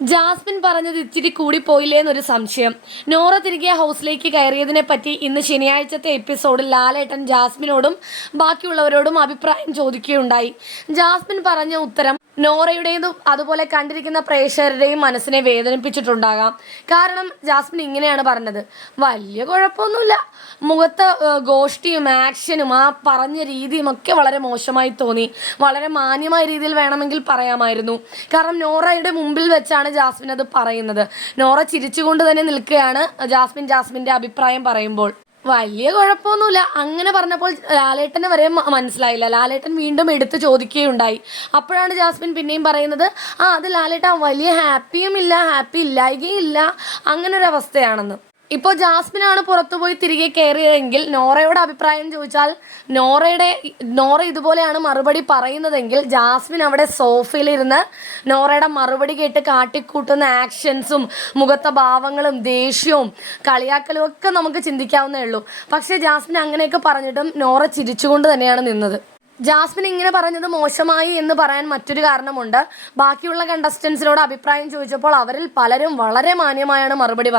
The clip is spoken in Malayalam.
ജാസ്മിൻ പറഞ്ഞത് ഇത്തിരി കൂടിപ്പോയില്ലേ എന്നൊരു സംശയം. നോറ തിരികെ ഹൗസിലേക്ക് കയറിയതിനെ പറ്റി ഇന്ന് ശനിയാഴ്ചത്തെ എപ്പിസോഡിൽ ലാലേട്ടൻ ജാസ്മിനോടും ബാക്കിയുള്ളവരോടും അഭിപ്രായം ചോദിക്കുകയുണ്ടായി. ജാസ്മിൻ പറഞ്ഞ ഉത്തരം നോറയുടേതും അതുപോലെ കണ്ടിരിക്കുന്ന പ്രേക്ഷകരുടെയും മനസ്സിനെ വേദനിപ്പിച്ചിട്ടുണ്ടാകാം. കാരണം ജാസ്മിൻ ഇങ്ങനെയാണ് പറഞ്ഞത്: വലിയ കുഴപ്പമൊന്നുമില്ല, മുഖത്ത് ഗോഷ്ടിയും ആക്ഷനും ആ പറഞ്ഞ രീതിയും ഒക്കെ വളരെ മോശമായി തോന്നി, വളരെ മാന്യമായ രീതിയിൽ വേണമെങ്കിൽ പറയാമായിരുന്നു. കാരണം നോറയുടെ മുമ്പിൽ വെച്ചാണ് ജാസ്മിൻ അത് പറയുന്നത്. നോറ ചിരിച്ചുകൊണ്ട് തന്നെ നിൽക്കുകയാണ് ജാസ്മിൻ്റെ അഭിപ്രായം പറയുമ്പോൾ. വലിയ കുഴപ്പമൊന്നുമില്ല അങ്ങനെ പറഞ്ഞപ്പോൾ ലാലേട്ടന് വരെ മനസ്സിലായില്ല. ലാലേട്ടൻ വീണ്ടും എടുത്ത് ചോദിക്കുകയുണ്ടായി. അപ്പോഴാണ് ജാസ്മിൻ പിന്നെയും പറയുന്നത്, അത് ലാലേട്ടൻ വലിയ ഹാപ്പിയും ഇല്ല, ഹാപ്പി ഇല്ലായ്കയും ഇല്ല, അങ്ങനെ ഒരു അവസ്ഥയാണെന്ന്. ഇപ്പോൾ ജാസ്മിനാണ് പുറത്തുപോയി തിരികെ കയറിയതെങ്കിൽ നോറയുടെ അഭിപ്രായം ചോദിച്ചാൽ നോറ ഇതുപോലെയാണ് മറുപടി പറയുന്നതെങ്കിൽ ജാസ്മിൻ അവിടെ സോഫയിലിരുന്ന് നോറയുടെ മറുപടി കേട്ട് കാട്ടിക്കൂട്ടുന്ന ആക്ഷൻസും മുഖത്തെ ഭാവങ്ങളും ദേഷ്യവും കളിയാക്കലും ഒക്കെ നമുക്ക് ചിന്തിക്കാവുന്നേ ഉള്ളൂ. പക്ഷേ ജാസ്മിൻ അങ്ങനെയൊക്കെ പറഞ്ഞിട്ടും നോറ ചിരിച്ചുകൊണ്ട് തന്നെയാണ് നിന്നത്. ജാസ്മിൻ ഇങ്ങനെ പറഞ്ഞത് മോശമായി എന്ന് പറയാൻ മറ്റൊരു കാരണമുണ്ട്. ബാക്കിയുള്ള കണ്ടസ്റ്റൻസിനോട് അഭിപ്രായം ചോദിച്ചപ്പോൾ അവരിൽ പലരും വളരെ മാന്യമായാണ് മറുപടി പറഞ്ഞത്.